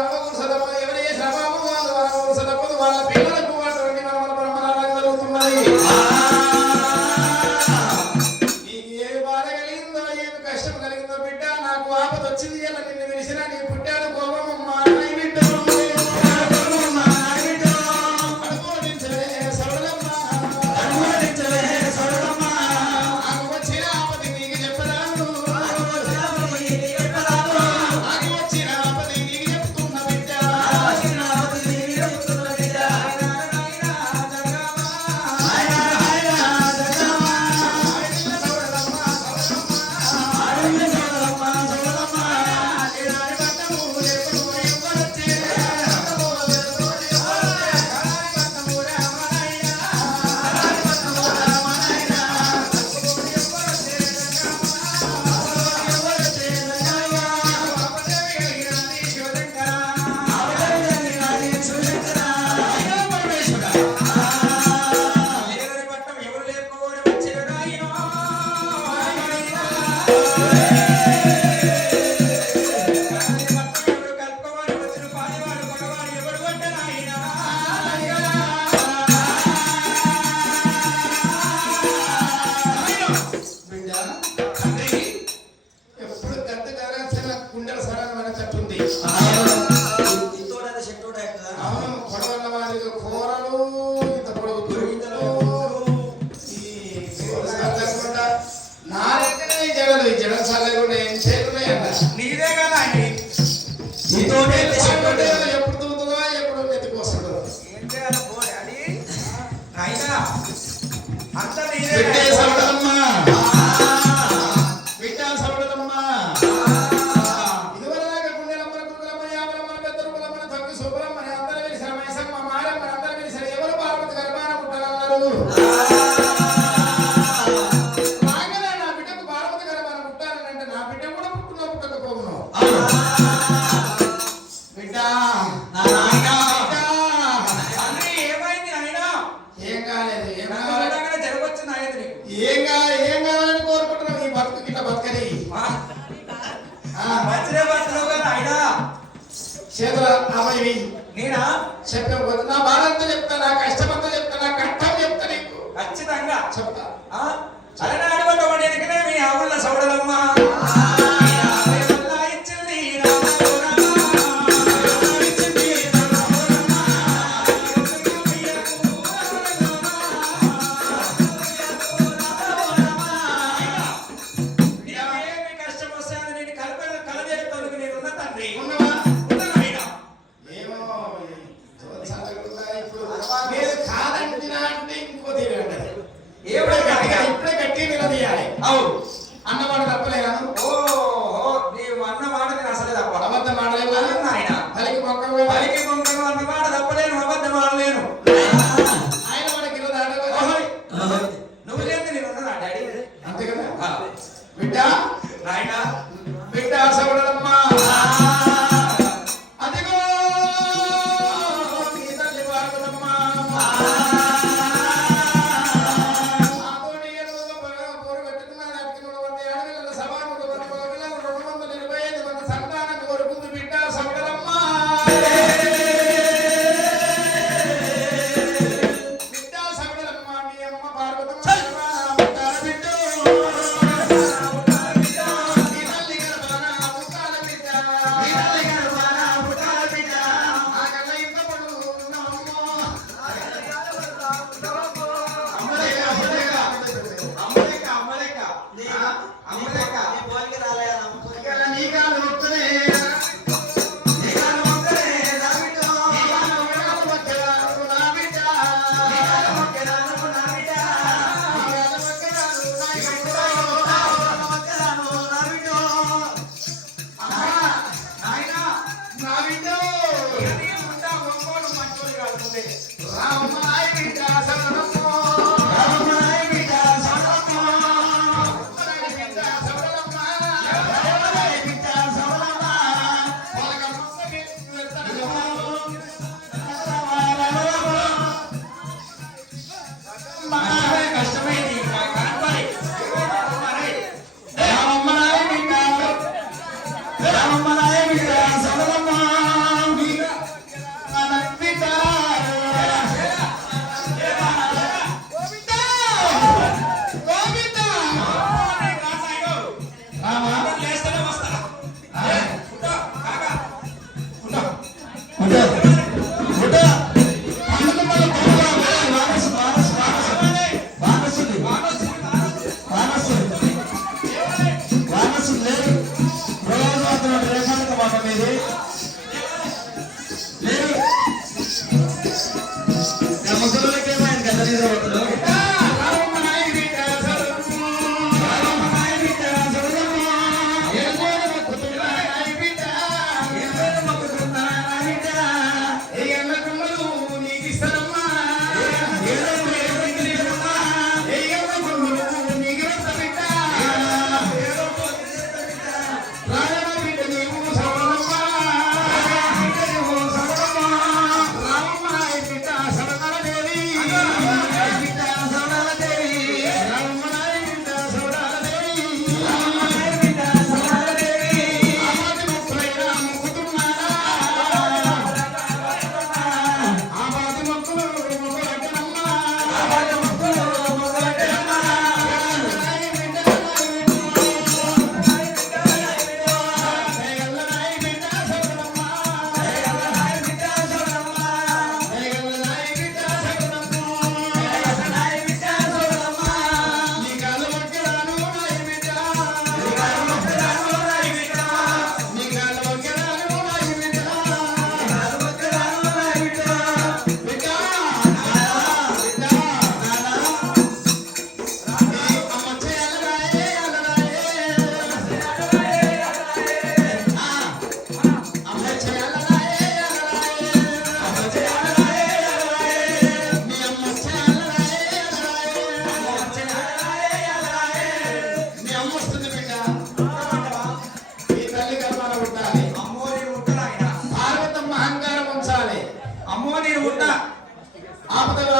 Eduardo Srivasarao గారు ఆయన. చేతుల నేనా? చెప్పిన నా బాధంతా చెప్తా నా కష్టమంతా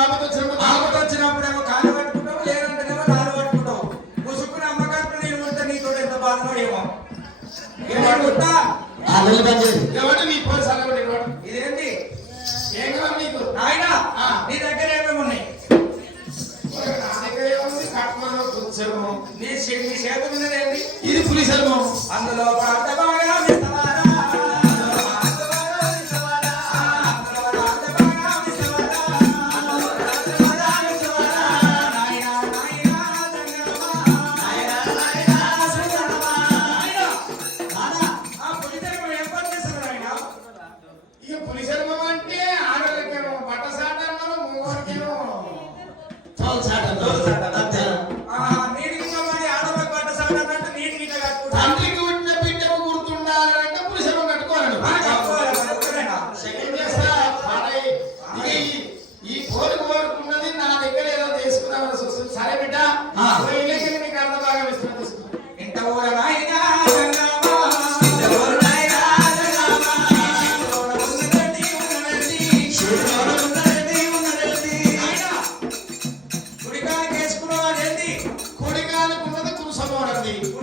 ఆపద వచ్చినప్పుడు ఆపద వచ్చినప్పుడేమో కాలు పట్టుకుంటాం లేదంటేనేమో కాలు పట్టుకుంటాం ముసుకుని అమ్మకానికి నేను ఉంటే నీతో ఎంత బాధలో ఏమో. ఎవడు నీ పోయి సలవడు ఇదేంటి? ఏం కావాలి నీకు? ఆయన నీ దగ్గర ఏమేమి ఉన్నాయి? నీ చేతి మీద ఏంటి ఇది పులి అందులో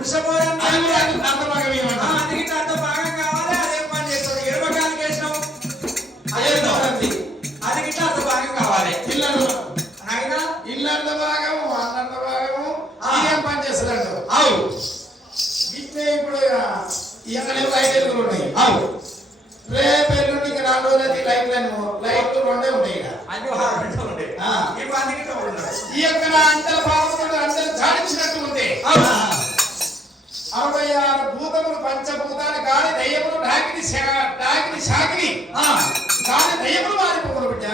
Someone భూతములు పంచభూతాలు గాలి దయ్యములు డాకిని డాకిని షాకిని గాలి దయ్యములు మారిపోకూడదు బిడ్డ.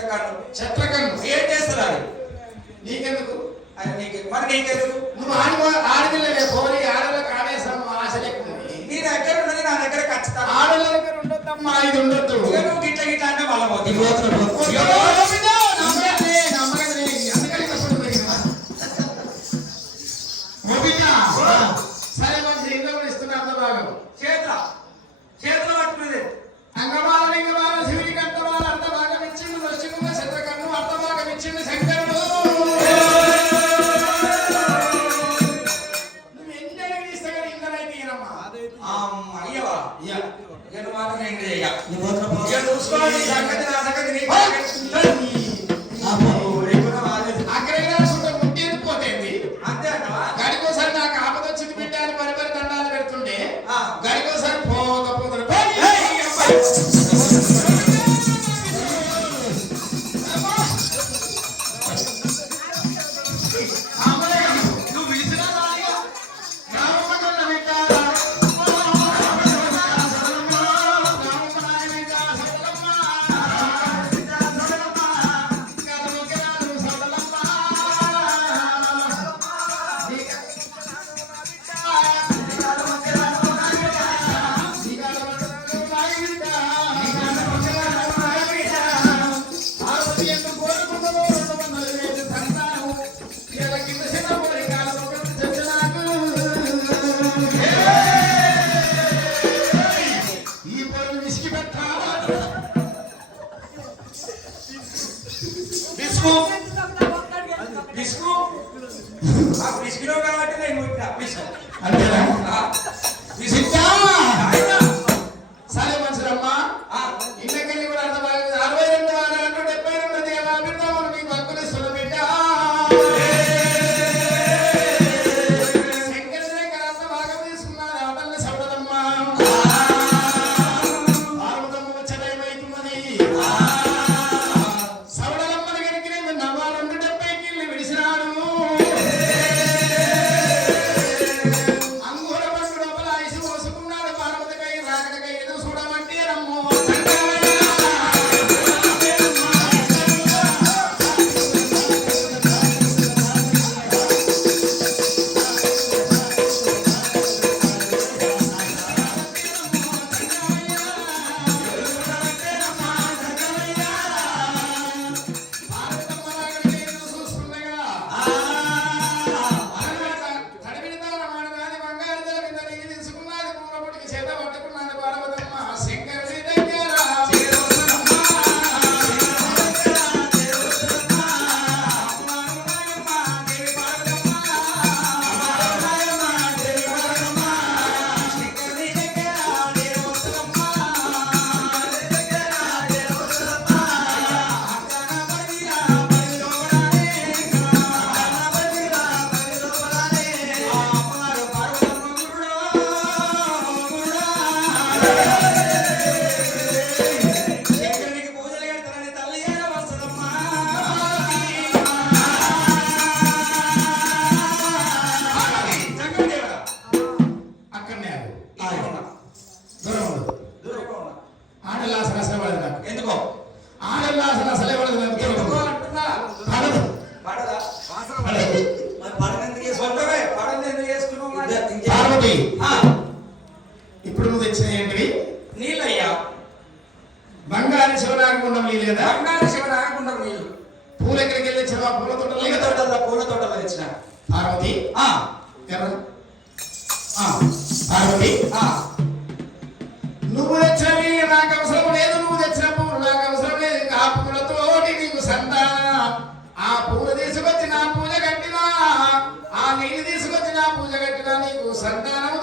చెట్లకాడు చెట్లకన్ను ఏం చేస్తున్నాడు నీకెందుకు? అది నీకు మనకి ఇంకెందుకు నువ్వు ఆడి ఆడపిల్లలే పోనీ ఆడలకు ఆడేసాము ఆశ లేకుండా నీ దగ్గర ఉన్నది నా దగ్గర ఖచ్చితంగా. ఆడల దగ్గర ఉండొద్దమ్మా ఇది ఉండొద్దు. నువ్వు గిట్ల అంటే వాళ్ళ పోతుంది బిస్కు. బిస్కు. ఆ బిస్కులో కాబట్టి నేను ముట్టా బిస్కు. అంతేనా? ఎవరు? పార్వతి నువ్వు తెచ్చినవి నాకు అవసరం లేదు నువ్వు తెచ్చిన పూలు నాకు అవసరం లేదు. ఇంకా ఆ పూలతోటి నీకు సంతాన. ఆ పూలు తీసుకొచ్చి నా పూజ కట్టినా ఆ నీళ్ళు తీసుకొచ్చి నా పూజ కట్టినా నీకు సంతానం